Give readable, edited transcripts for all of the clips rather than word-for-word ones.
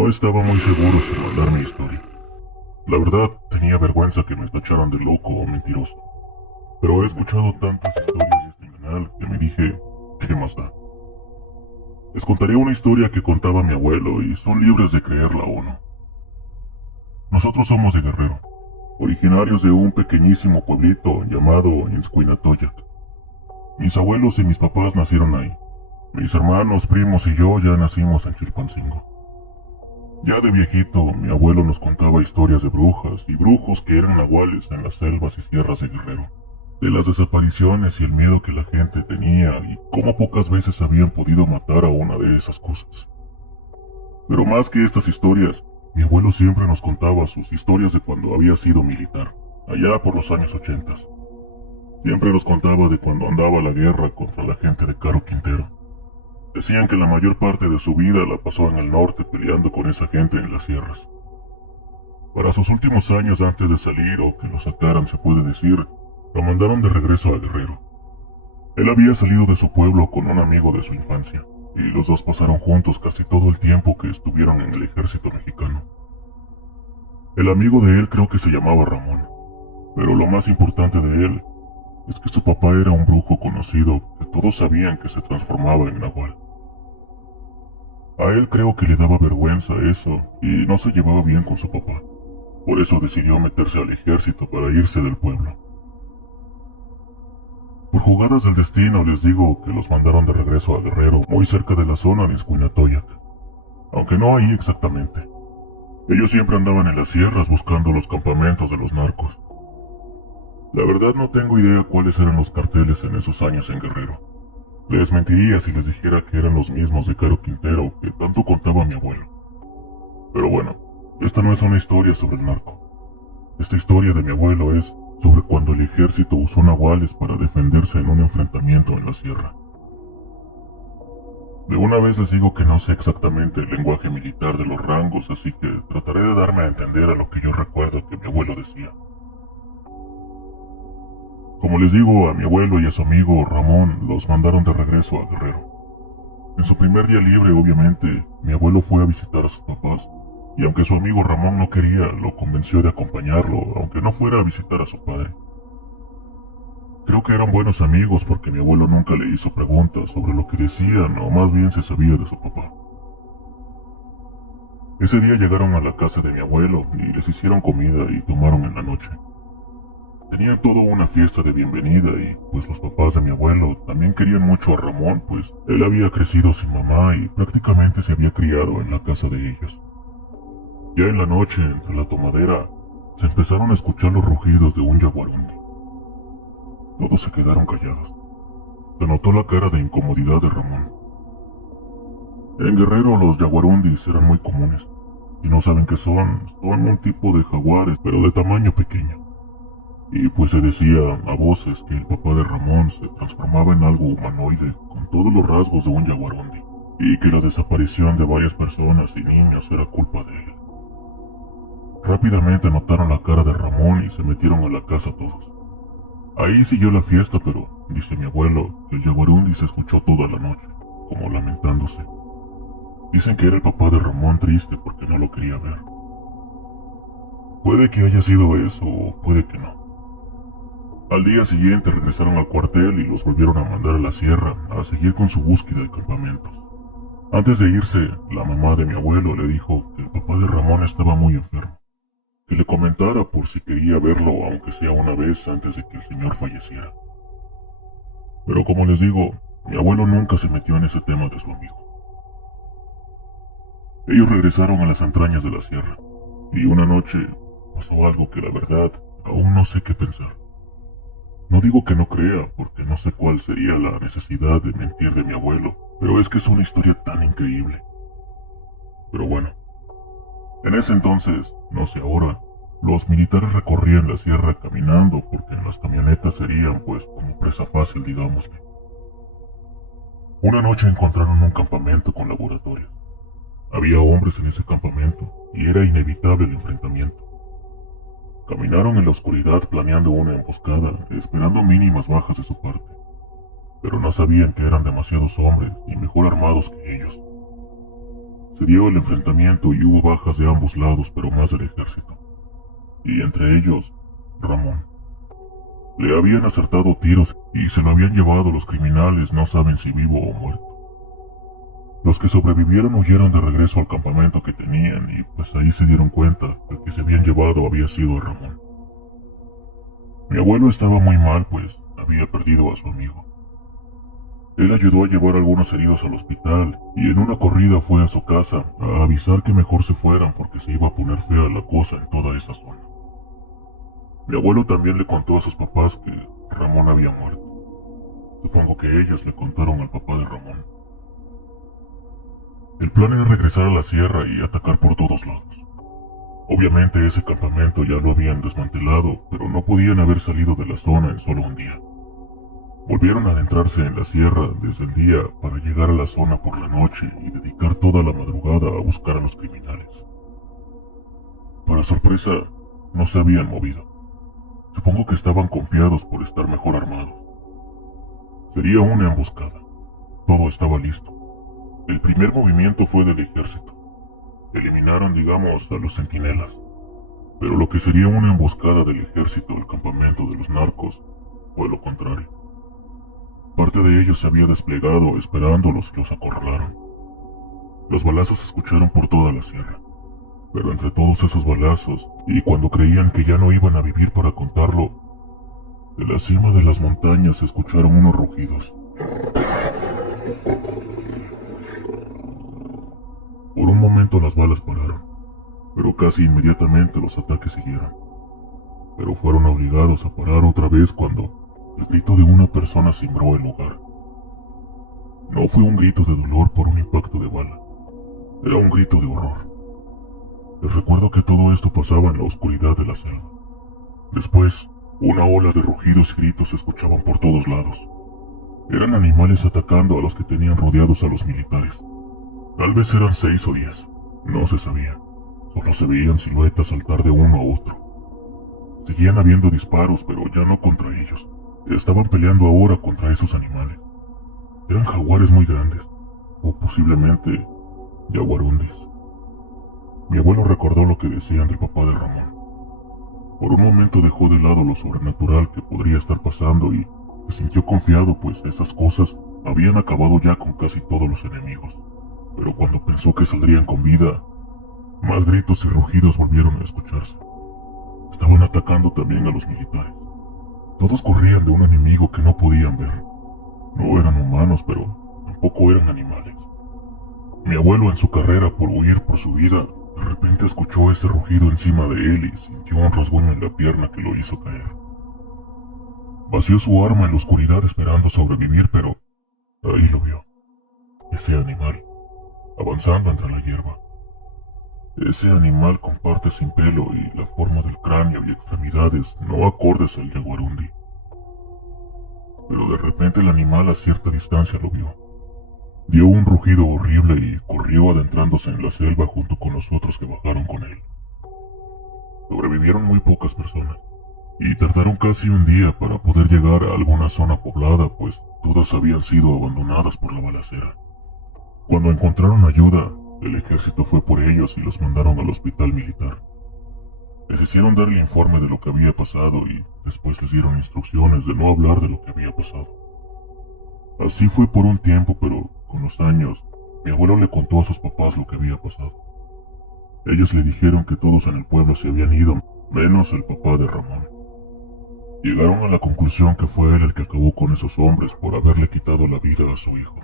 No estaba muy seguro si mandar mi historia. La verdad, tenía vergüenza que me tacharan de loco o mentiroso. Pero he escuchado tantas historias de este canal que me dije, ¿qué más da? Les contaré una historia que contaba mi abuelo y son libres de creerla o no. Nosotros somos de Guerrero, originarios de un pequeñísimo pueblito llamado Inzcuinatoyac. Mis abuelos y mis papás nacieron ahí. Mis hermanos, primos y yo ya nacimos en Chilpancingo. Ya de viejito, mi abuelo nos contaba historias de brujas y brujos que eran nahuales en las selvas y sierras de Guerrero, de las desapariciones y el miedo que la gente tenía y cómo pocas veces habían podido matar a una de esas cosas. Pero más que estas historias, mi abuelo siempre nos contaba sus historias de cuando había sido militar, allá por los años 80. Siempre nos contaba de cuando andaba la guerra contra la gente de Caro Quintero. Decían que la mayor parte de su vida la pasó en el norte peleando con esa gente en las sierras. Para sus últimos años antes de salir, o que lo sacaran se puede decir, lo mandaron de regreso a Guerrero. Él había salido de su pueblo con un amigo de su infancia, y los dos pasaron juntos casi todo el tiempo que estuvieron en el ejército mexicano. El amigo de él creo que se llamaba Ramón, pero lo más importante de él es que su papá era un brujo conocido que todos sabían que se transformaba en nahual. A él creo que le daba vergüenza eso y no se llevaba bien con su papá. Por eso decidió meterse al ejército para irse del pueblo. Por jugadas del destino les digo que los mandaron de regreso a Guerrero, muy cerca de la zona de Izcuinatoyac. Aunque no ahí exactamente. Ellos siempre andaban en las sierras buscando los campamentos de los narcos. La verdad no tengo idea cuáles eran los carteles en esos años en Guerrero. Les mentiría si les dijera que eran los mismos de Caro Quintero que tanto contaba mi abuelo. Pero bueno, esta no es una historia sobre el narco. Esta historia de mi abuelo es sobre cuando el ejército usó nahuales para defenderse en un enfrentamiento en la sierra. De una vez les digo que no sé exactamente el lenguaje militar de los rangos, así que trataré de darme a entender a lo que yo recuerdo que mi abuelo decía. Como les digo, a mi abuelo y a su amigo Ramón los mandaron de regreso a Guerrero. En su primer día libre, obviamente, mi abuelo fue a visitar a sus papás, y aunque su amigo Ramón no quería, lo convenció de acompañarlo, aunque no fuera a visitar a su padre. Creo que eran buenos amigos porque mi abuelo nunca le hizo preguntas sobre lo que decían, o más bien se sabía de su papá. Ese día llegaron a la casa de mi abuelo y les hicieron comida y tomaron en la noche. Tenían toda una fiesta de bienvenida y pues los papás de mi abuelo también querían mucho a Ramón, pues él había crecido sin mamá y prácticamente se había criado en la casa de ellos. Ya en la noche, entre la tomadera, se empezaron a escuchar los rugidos de un yaguarundi. Todos se quedaron callados. Se notó la cara de incomodidad de Ramón. En Guerrero los yaguarundis eran muy comunes. Si no saben qué son un tipo de jaguares, pero de tamaño pequeño. Y pues se decía a voces que el papá de Ramón se transformaba en algo humanoide con todos los rasgos de un yaguarundi, y que la desaparición de varias personas y niños era culpa de él. Rápidamente notaron la cara de Ramón y se metieron a la casa todos. Ahí siguió la fiesta, pero, dice mi abuelo, que el yaguarundi se escuchó toda la noche, como lamentándose. Dicen que era el papá de Ramón triste porque no lo quería ver. Puede que haya sido eso o puede que no. Al día siguiente regresaron al cuartel y los volvieron a mandar a la sierra a seguir con su búsqueda de campamentos. Antes de irse, la mamá de mi abuelo le dijo que el papá de Ramón estaba muy enfermo, que le comentara por si quería verlo aunque sea una vez antes de que el señor falleciera. Pero como les digo, mi abuelo nunca se metió en ese tema de su amigo. Ellos regresaron a las entrañas de la sierra, y una noche pasó algo que la verdad aún no sé qué pensar. No digo que no crea, porque no sé cuál sería la necesidad de mentir de mi abuelo, pero es que es una historia tan increíble. Pero bueno, en ese entonces, no sé ahora, los militares recorrían la sierra caminando porque en las camionetas serían pues como presa fácil, digámosle. Una noche encontraron un campamento con laboratorios. Había hombres en ese campamento y era inevitable el enfrentamiento. Caminaron en la oscuridad planeando una emboscada, esperando mínimas bajas de su parte. Pero no sabían que eran demasiados hombres y mejor armados que ellos. Se dio el enfrentamiento y hubo bajas de ambos lados, pero más del ejército. Y entre ellos, Ramón. Le habían acertado tiros y se lo habían llevado los criminales, no saben si vivo o muerto. Los que sobrevivieron huyeron de regreso al campamento que tenían y pues ahí se dieron cuenta que el que se habían llevado había sido a Ramón. Mi abuelo estaba muy mal, pues había perdido a su amigo. Él ayudó a llevar a algunos heridos al hospital y en una corrida fue a su casa a avisar que mejor se fueran porque se iba a poner fea la cosa en toda esa zona. Mi abuelo también le contó a sus papás que Ramón había muerto. Supongo que ellos le contaron al papá de Ramón. El plan era regresar a la sierra y atacar por todos lados. Obviamente ese campamento ya lo habían desmantelado, pero no podían haber salido de la zona en solo un día. Volvieron a adentrarse en la sierra desde el día para llegar a la zona por la noche y dedicar toda la madrugada a buscar a los criminales. Para sorpresa, no se habían movido. Supongo que estaban confiados por estar mejor armados. Sería una emboscada. Todo estaba listo. El primer movimiento fue del ejército. Eliminaron, digamos, a los centinelas. Pero lo que sería una emboscada del ejército al campamento de los narcos fue lo contrario. Parte de ellos se había desplegado esperándolos y los acorralaron. Los balazos se escucharon por toda la sierra. Pero entre todos esos balazos, y cuando creían que ya no iban a vivir para contarlo, de la cima de las montañas se escucharon unos rugidos. Por un momento las balas pararon, pero casi inmediatamente los ataques siguieron. Pero fueron obligados a parar otra vez cuando el grito de una persona cimbró el lugar. No fue un grito de dolor por un impacto de bala, era un grito de horror. Les recuerdo que todo esto pasaba en la oscuridad de la selva. Después, una ola de rugidos y gritos se escuchaban por todos lados. Eran animales atacando a los que tenían rodeados a los militares. Tal vez eran 6 o 10, no se sabía. Solo se veían siluetas saltar de uno a otro. Seguían habiendo disparos, pero ya no contra ellos. Estaban peleando ahora contra esos animales. Eran jaguares muy grandes, o posiblemente yaguarundis. Mi abuelo recordó lo que decían del papá de Ramón. Por un momento dejó de lado lo sobrenatural que podría estar pasando y se sintió confiado, pues esas cosas habían acabado ya con casi todos los enemigos. Pero cuando pensó que saldrían con vida, más gritos y rugidos volvieron a escucharse. Estaban atacando también a los militares. Todos corrían de un enemigo que no podían ver. No eran humanos, pero tampoco eran animales. Mi abuelo, en su carrera por huir por su vida, de repente escuchó ese rugido encima de él y sintió un rasguño en la pierna que lo hizo caer. Vació su arma en la oscuridad esperando sobrevivir, pero ahí lo vio. Ese animal, avanzando entre la hierba. Ese animal con partes sin pelo y la forma del cráneo y extremidades no acordes al yaguarundi. Pero de repente el animal a cierta distancia lo vio. Dio un rugido horrible y corrió adentrándose en la selva junto con los otros que bajaron con él. Sobrevivieron muy pocas personas, y tardaron casi un día para poder llegar a alguna zona poblada, pues todas habían sido abandonadas por la balacera. Cuando encontraron ayuda, el ejército fue por ellos y los mandaron al hospital militar. Les hicieron dar el informe de lo que había pasado y después les dieron instrucciones de no hablar de lo que había pasado. Así fue por un tiempo, pero con los años, mi abuelo le contó a sus papás lo que había pasado. Ellos le dijeron que todos en el pueblo se habían ido, menos el papá de Ramón. Llegaron a la conclusión que fue él el que acabó con esos hombres por haberle quitado la vida a su hijo.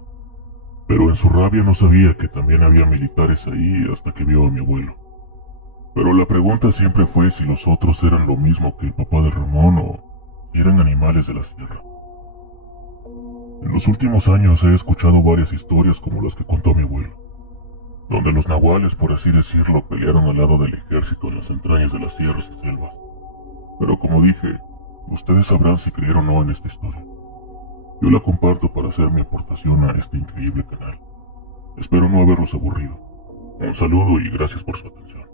Pero en su rabia no sabía que también había militares ahí hasta que vio a mi abuelo. Pero la pregunta siempre fue si los otros eran lo mismo que el papá de Ramón o si eran animales de la sierra. En los últimos años he escuchado varias historias como las que contó mi abuelo, donde los nahuales, por así decirlo, pelearon al lado del ejército en las entrañas de las sierras y selvas. Pero como dije, ustedes sabrán si creer o no en esta historia. Yo la comparto para hacer mi aportación a este increíble canal. Espero no haberlos aburrido. Un saludo y gracias por su atención.